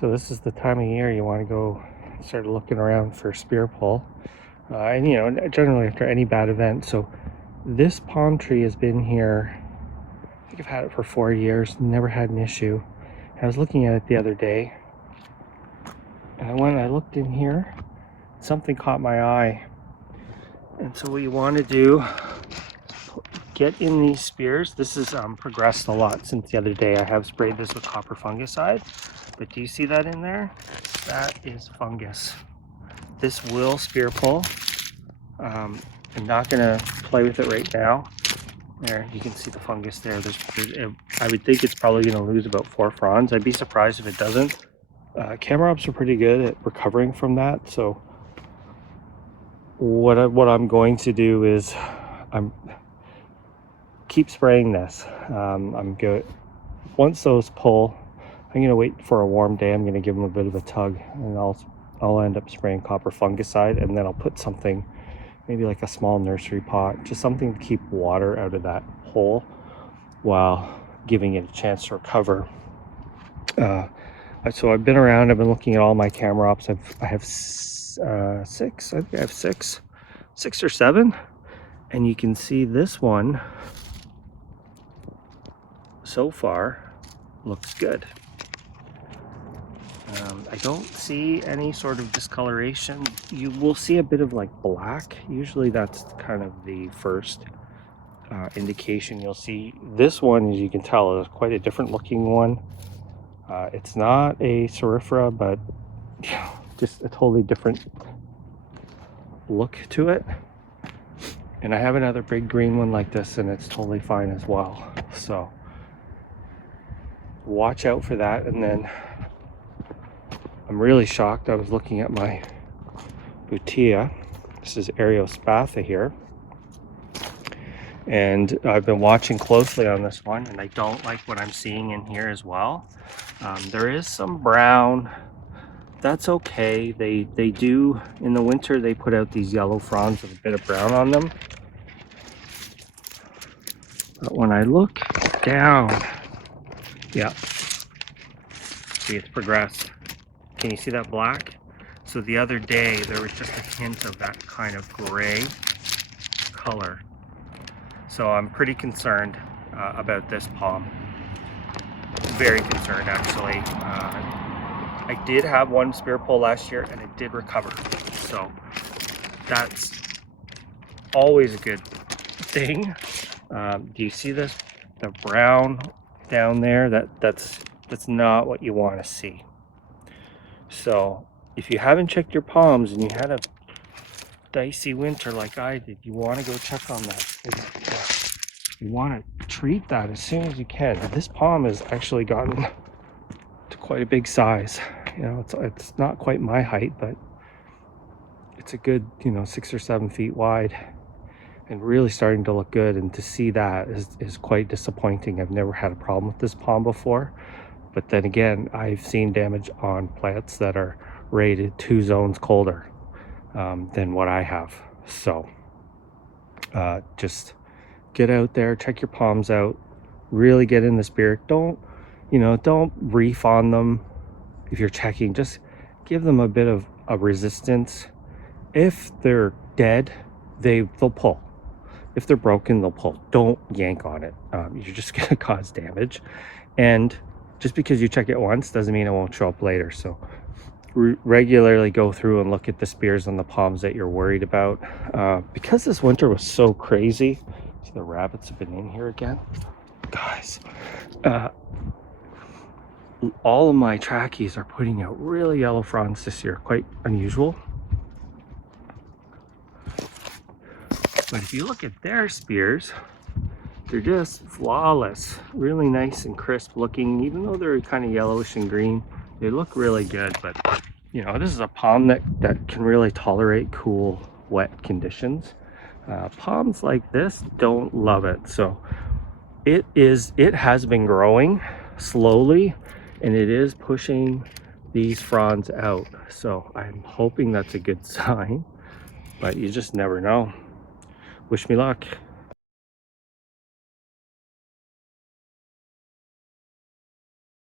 So this is the time of year you want to go start looking around for spear pull. And generally after any bad event. So this palm tree has been here, I think I've had it for 4 years, never had an issue. I was looking at it the other day, and when I looked in here, something caught my eye. And so what you want to do, get in these spears. This has progressed a lot since the other day. I have sprayed this with copper fungicide, but do you see that in there? That is fungus. This will spear pull. I'm not gonna play with it right now. There, you can see the fungus there. I would think it's probably gonna lose about 4 fronds. I'd be surprised if it doesn't. Chamaerops are pretty good at recovering from that. So what I'm going to do is keep spraying this. I'm good. Once those pull, I'm gonna wait for a warm day. I'm gonna give them a bit of a tug, and I'll end up spraying copper fungicide, and then I'll put something, maybe like a small nursery pot, just something to keep water out of that hole while giving it a chance to recover. So I've been around, I've been looking at all my Chamaerops. I have 6, I think I have 6 or 7, and you can see this one so far looks good. I don't see any sort of discoloration. You will see a bit of like black. Usually that's kind of the first indication you'll see. This one, as you can tell, is quite a different looking one. It's not a Cerifera, but just a totally different look to it. And I have another big green one like this, and it's totally fine as well. So watch out for that. And then I'm really shocked. I was looking at my Butia. This is eriospatha here. And I've been watching closely on this one, and I don't like what I'm seeing in here as well. There is some brown. That's okay. They do, in the winter, they put out these yellow fronds with a bit of brown on them. But when I look down, yeah, see, it's progressed. Can you see that black? So the other day, there was just a hint of that kind of gray color. So I'm pretty concerned about this palm. Very concerned, actually. I did have one spear pull last year, and it did recover. So that's always a good thing. Do you see this? The brown down there? That's not what you want to see. So if you haven't checked your palms and you had a dicey winter like I did, you want to go check on that. You want to treat that as soon as you can. This palm has actually gotten to quite a big size. It's not quite my height, but it's a good 6 or 7 feet wide, and really starting to look good. And to see that is quite disappointing. I've never had a problem with this palm before, but then again, I've seen damage on plants that are rated 2 zones colder than what I have. So just get out there, check your palms out, really get in the spirit. Don't reef on them. If you're checking, just give them a bit of a resistance. If they're dead, they'll pull. If they're broken, they'll pull. Don't yank on it. You're just going to cause damage. And just because you check it once doesn't mean it won't show up later. So regularly go through and look at the spears on the palms that you're worried about. Because this winter was so crazy, see the rabbits have been in here again. Guys, all of my trackies are putting out really yellow fronds this year. Quite unusual. But if you look at their spears, they're just flawless, really nice and crisp looking. Even though they're kind of yellowish and green, they look really good. But this is a palm that can really tolerate cool, wet conditions. Palms like this don't love it. So it has been growing slowly, and it is pushing these fronds out. So I'm hoping that's a good sign, but you just never know. Wish me luck.